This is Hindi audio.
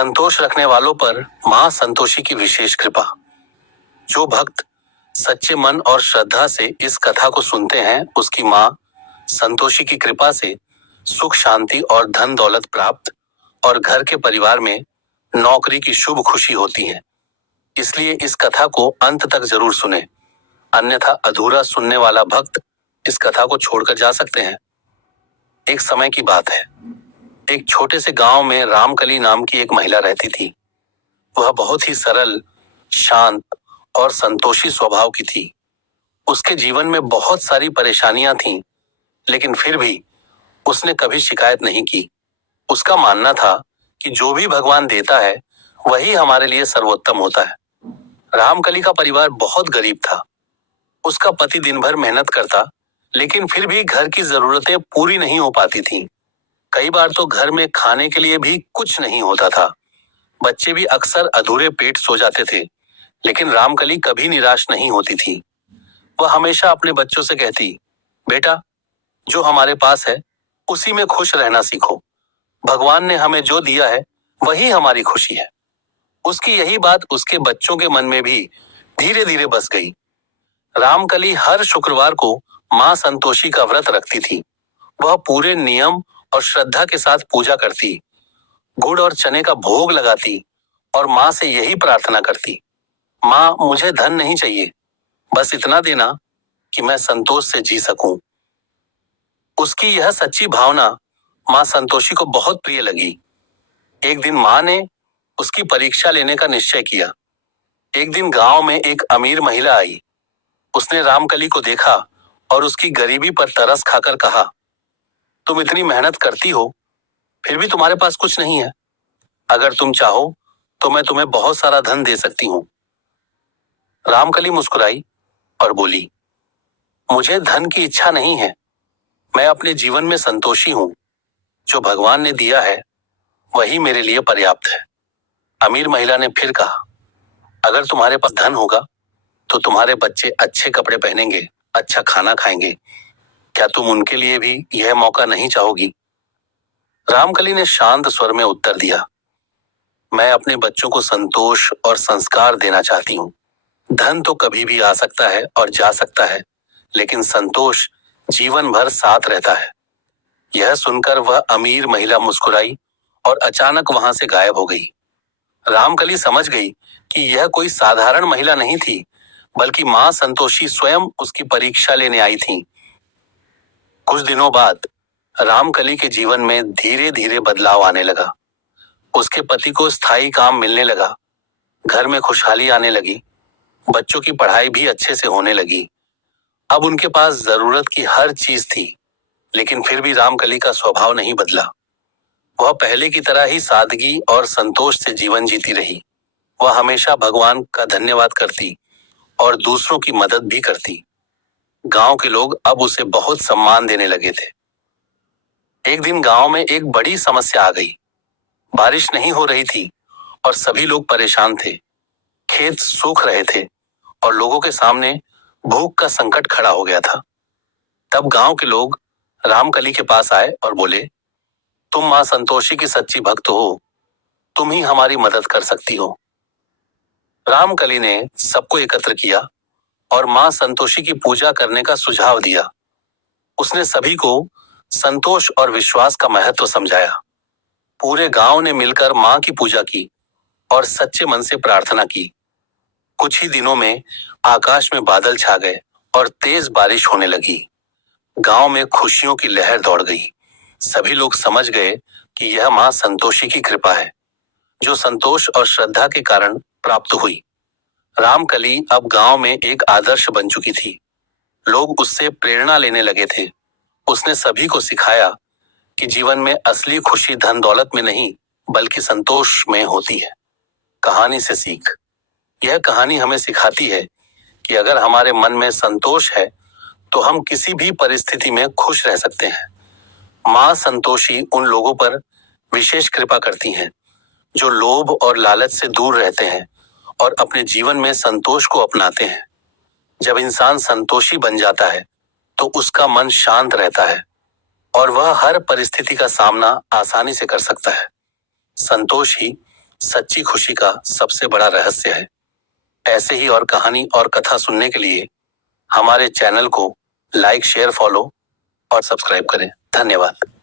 संतोष रखने वालों पर मां संतोषी की विशेष कृपा। जो भक्त सच्चे मन और श्रद्धा से इस कथा को सुनते हैं, उसकी मां संतोषी की कृपा से सुख शांति और धन दौलत प्राप्त और घर के परिवार में नौकरी की शुभ खुशी होती है। इसलिए इस कथा को अंत तक जरूर सुने, अन्यथा अधूरा सुनने वाला भक्त इस कथा को छोड़कर जा सकते हैं। एक समय की बात है। एक छोटे से गांव में रामकली नाम की एक महिला रहती थी। वह बहुत ही सरल, शांत और संतोषी स्वभाव की थी। उसके जीवन में बहुत सारी परेशानियां थीं, लेकिन फिर भी उसने कभी शिकायत नहीं की। उसका मानना था कि जो भी भगवान देता है वही हमारे लिए सर्वोत्तम होता है। रामकली का परिवार बहुत गरीब था। उसका पति दिन भर मेहनत करता, लेकिन फिर भी घर की जरूरतें पूरी नहीं हो पाती थीं। कई बार तो घर में खाने के लिए भी कुछ नहीं होता था। बच्चे भी अक्सर अधूरे पेट सो जाते थे, लेकिन रामकली कभी निराश नहीं होती थी। वह हमेशा अपने बच्चों से कहती, बेटा, जो हमारे पास है उसी में खुश रहना सीखो। भगवान ने हमें जो दिया है वही हमारी खुशी है। उसकी यही बात उसके बच्चों के मन में भी धीरे धीरे बस गई। रामकली हर शुक्रवार को मां संतोषी का व्रत रखती थी। वह पूरे नियम और श्रद्धा के साथ पूजा करती, गुड़ और चने का भोग लगाती और मां से यही प्रार्थना करती, मां, मुझे धन नहीं चाहिए, बस इतना देना कि मैं संतोष से जी सकूं। उसकी यह सच्ची भावना मां संतोषी को बहुत प्रिय लगी। एक दिन मां ने उसकी परीक्षा लेने का निश्चय किया। एक दिन गांव में एक अमीर महिला आई। उसने रामकली को देखा और उसकी गरीबी पर तरस खाकर कहा, तुम इतनी मेहनत करती हो, फिर भी तुम्हारे पास कुछ नहीं है। अगर तुम चाहो तो मैं तुम्हें बहुत सारा धन दे सकती हूँ। रामकली मुस्कुराई और बोली, मुझे धन की इच्छा नहीं है। मैं अपने जीवन में संतोषी हूँ। जो भगवान ने दिया है वही मेरे लिए पर्याप्त है। अमीर महिला ने फिर कहा, अगर तुम्हारे पास धन होगा तो तुम्हारे बच्चे अच्छे कपड़े पहनेंगे, अच्छा खाना खाएंगे। क्या तुम उनके लिए भी यह मौका नहीं चाहोगी? रामकली ने शांत स्वर में उत्तर दिया, मैं अपने बच्चों को संतोष और संस्कार देना चाहती हूँ। धन तो कभी भी आ सकता है और जा सकता है, लेकिन संतोष जीवन भर साथ रहता है। यह सुनकर वह अमीर महिला मुस्कुराई और अचानक वहां से गायब हो गई। रामकली समझ गई कि यह कोई साधारण महिला नहीं थी, बल्कि मां संतोषी स्वयं उसकी परीक्षा लेने आई थी। कुछ दिनों बाद रामकली के जीवन में धीरे धीरे बदलाव आने लगा। उसके पति को स्थायी काम मिलने लगा, घर में खुशहाली आने लगी, बच्चों की पढ़ाई भी अच्छे से होने लगी। अब उनके पास जरूरत की हर चीज थी, लेकिन फिर भी रामकली का स्वभाव नहीं बदला। वह पहले की तरह ही सादगी और संतोष से जीवन जीती रही। वह हमेशा भगवान का धन्यवाद करती और दूसरों की मदद भी करती। गांव के लोग अब उसे बहुत सम्मान देने लगे थे। एक दिन गांव में एक बड़ी समस्या आ गई। बारिश नहीं हो रही थी और सभी लोग परेशान थे। खेत सूख रहे थे और लोगों के सामने भूख का संकट खड़ा हो गया था। तब गांव के लोग रामकली के पास आए और बोले, तुम मां संतोषी की सच्ची भक्त हो, तुम ही हमारी मदद कर सकती हो। रामकली ने सबको एकत्र किया और मां संतोषी की पूजा करने का सुझाव दिया। उसने सभी को संतोष और विश्वास का महत्व समझाया। पूरे गांव ने मिलकर मां की पूजा की और सच्चे मन से प्रार्थना की। कुछ ही दिनों में आकाश में बादल छा गए और तेज बारिश होने लगी। गांव में खुशियों की लहर दौड़ गई। सभी लोग समझ गए कि यह मां संतोषी की कृपा है, जो संतोष और श्रद्धा के कारण प्राप्त हुई। रामकली अब गांव में एक आदर्श बन चुकी थी। लोग उससे प्रेरणा लेने लगे थे। उसने सभी को सिखाया कि जीवन में असली खुशी धन दौलत में नहीं, बल्कि संतोष में होती है। कहानी से सीख। यह कहानी हमें सिखाती है कि अगर हमारे मन में संतोष है तो हम किसी भी परिस्थिति में खुश रह सकते हैं। मां संतोषी उन लोगों पर विशेष कृपा करती हैं जो लोभ और लालच से दूर रहते हैं और अपने जीवन में संतोष को अपनाते हैं। जब इंसान संतोषी बन जाता है तो उसका मन शांत रहता है और वह हर परिस्थिति का सामना आसानी से कर सकता है। संतोष ही सच्ची खुशी का सबसे बड़ा रहस्य है। ऐसे ही और कहानी और कथा सुनने के लिए हमारे चैनल को लाइक, शेयर, फॉलो और सब्सक्राइब करें। धन्यवाद।